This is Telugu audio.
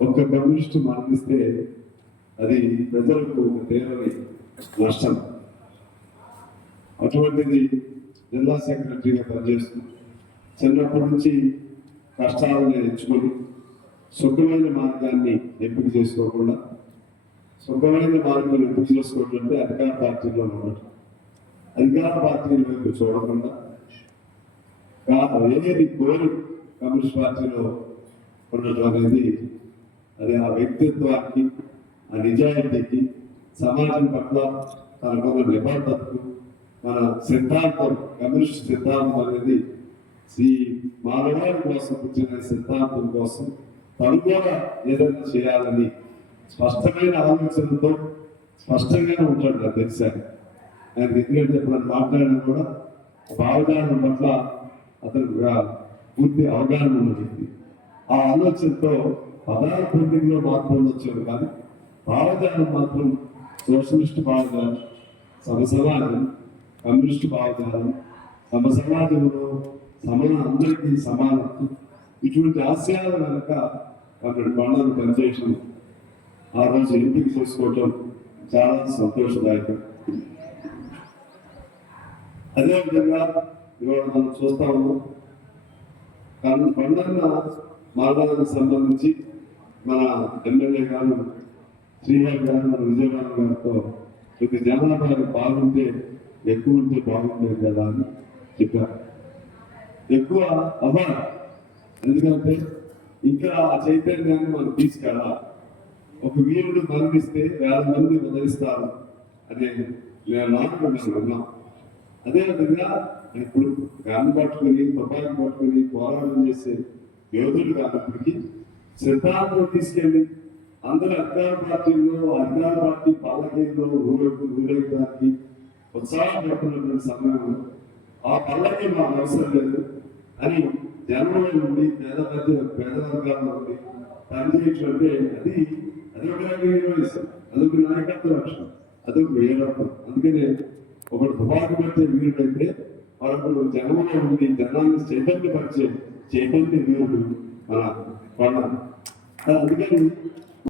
ఒక్క కమ్యూనిస్టు మరణిస్తే అది ప్రజలకు ఒక తీరని నష్టం. అటువంటిది జిల్లా సెక్రటరీగా పనిచేస్తుంది. చిన్నప్పటి నుంచి కష్టాలను ఎంచుకొని సుఖమైన మార్గాన్ని ఎంపిక చేసుకోకుండా, సుఖమైన మార్గాన్ని ఎంపిక చేసుకోవడం అంటే అధికార పార్టీలో ఉండటం, అధికార పార్టీల వైపు చూడకుండా ఏది కోరి కమ్యూనిస్ట్ పార్టీలో ఉండటం అనేది అది ఆ వ్యక్తిత్వానికి, ఆ నిజాయితీకి, సమాజం పట్ల తనకున్న నిబద్ధతకు, మన సిద్ధాంతం కమ్యూనిస్ట్ సిద్ధాంతం అనేది ఈ మానవాళి కోసం పుట్టిన సిద్ధాంతం కోసం తను కూడా ఏదైనా చేయాలని స్పష్టమైన ఆలోచనతో స్పష్టంగానే ఉంటాడు. నాకు తెలిసాను ఆయన ఎందుకంటే మనం మాట్లాడినా కూడా భావజాలం పట్ల అతను పూర్తి అవగాహన ఉన్నది. ఆ ఆలోచనతో పదాల పొందిలో మార్పు ఉండొచ్చారు, కానీ భావజాలం మాత్రం సోషలిస్ట్ భావజాలం, సమసమాజం, కమ్యూనిస్ట్ భావజాలం, సమసమాజంలో అందరికీ సమానత్వం, ఇటువంటి ఆశయాల వెనక అక్కడ కొండలు పనిచేయడం, ఆ రోజు ఎంపిక చేసుకోవటం చాలా సంతోషదాయకం. అదేవిధంగా ఇవాళ మనం చూస్తా ఉన్నాం, కొండన్న మార్గాలకు సంబంధించి మన ఎమ్మెల్యే గారు శ్రీహరి గారు మన విజయవాడ గారితో ప్రతి జనాభా బాగుంటే ఎక్కువ ఉంటే బాగుండేది కదా అని చెప్పారు. ఎక్కువ అవ్వాలి, ఎందుకంటే ఇంకా ఆ చైతన్యాన్ని మనం తీసుకెళ్ళాలి. ఒక వీరుడు మరణిస్తే 1000 మంది వదిలిస్తారు అనే నాటకం మేము విన్నాం. అదేవిధంగా ఇప్పుడు గాన్ని పట్టుకుని తుపాకి పట్టుకుని పోరాటం చేసే యోధులు కానప్పటికీ సిద్ధాంతం తీసుకెళ్ళి అందరూ అధికార పార్టీ పాలకీల్లో ఊరేగడానికి ఉత్సాహపడుతున్నటువంటి సమయంలో ఆ పల్లకి మాకు అవసరం లేదు అని జనంలో నుండి పేద వర్గాల నుండి పనిచేయటం అంటే అదొక నిర్వహిస్తాం, అదొక నాయకత్వ లక్షణం, అదొక వీరత్వం. అందుకనే ఒకటి తుపాకి పట్టే వీరుడైతే మరొకడు జనంలో ఉండి జనాన్ని చైతన్య వీరుడు మన కొండ. అందుకని